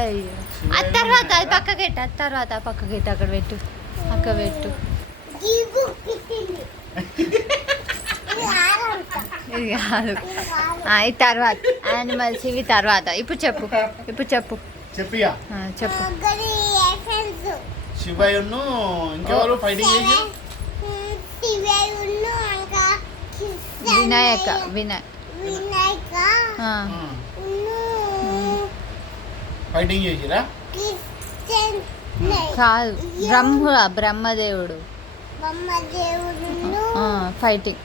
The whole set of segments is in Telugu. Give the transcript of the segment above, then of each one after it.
అయ్యో ఆ తర్వాత అది పక్కకెట్టు అక్కడ పెట్టు అక్కడ పెట్టు. ఇది కాదు ఈ తర్వాత యానిమల్స్ ఇవి తర్వాత. ఇప్పుడు చెప్పు చెప్పు. శివయ్యను ఇంకెవరు ఫైటింగ్ చేసి? వినాయక ఫైటింగ్ చేసిరా? కాదు, బ్రహ్మదేవుడు ఫైటింగ్.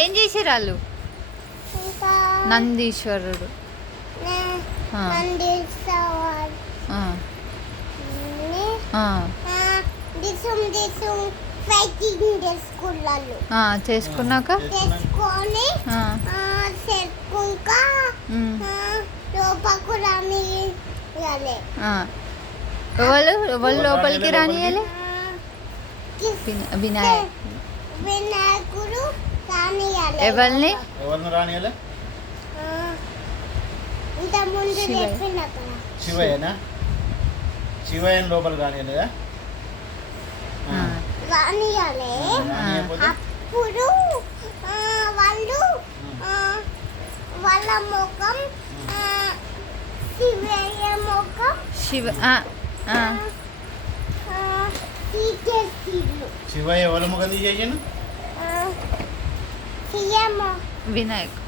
ఏం చేశారు వాళ్ళు? నందీశ్వరుడు చేసుకున్నాక ఎవరు లోపలికి రానియాలి? వినాయకుడు ఎవరిని రానియాలి? శివయ్యనా? శివయ్యను లోపలికి రానియలేదా? అప్పుడు వాళ్ళు వాళ్ళ ముఖం శివయ్య ముఖం శివయ్య ఎవరి ముఖం తీసేసాను? వినాయకుడి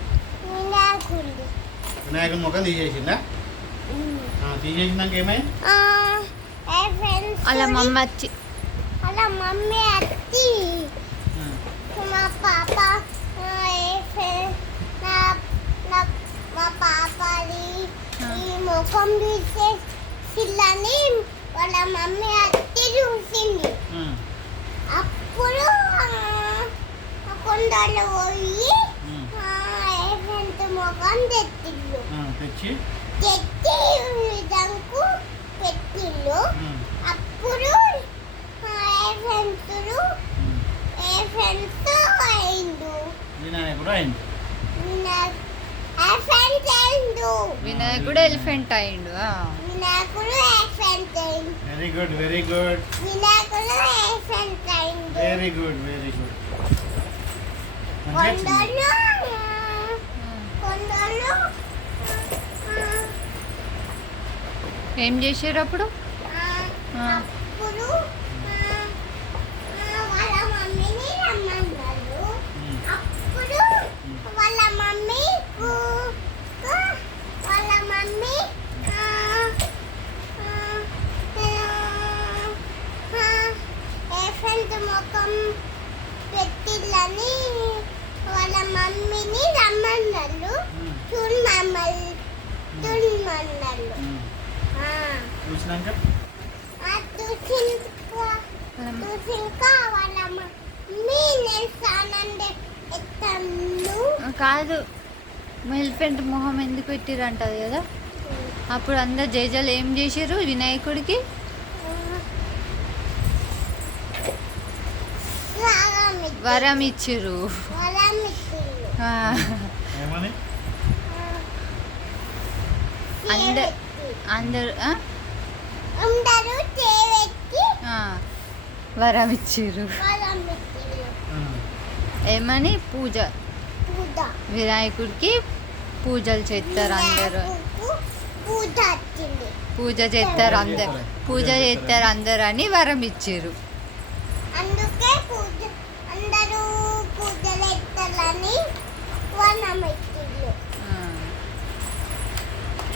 ముఖం తీసేసిందా? తీసేసినాక ఏమైంది? అలా మమ్మీ వచ్చి మా పాప మా పాపది ఈ ముఖం తీసేసిల్లని వాళ్ళ మమ్మీ వచ్చి చూసింది. అప్పుడు కొండలు పోయి ముఖం తెచ్చిళ్ళు. తెచ్చి విధంకు పెట్టిళ్ళు. అప్పుడు వినాయకుడు ఎలిఫెంట్ అయిండు. Very good very good very good very good. ఏం చేశారు అప్పుడు? ముఖం పెట్టిల్లని వాళ్ళ మమ్మీని రమ్మన్నారు. చూడమన్నారు. చూసినాక వాళ్ళ మమ్మీ కాదు, ఎలిఫెంట్ మొహం ఎందుకు పెట్టిరంటది కదా. అప్పుడు అందరు జేజలు ఏం చేసారు? వినాయకుడికి వరం ఇచ్చిర్రు. అందరు వరం ఇచ్చిర్రు. ఏమని? వినాయకుడికి పూజలు చేస్తారు అందరు. పూజ చేస్తారు అందరు అని వరం ఇచ్చిర్రు. అందుకే పూజ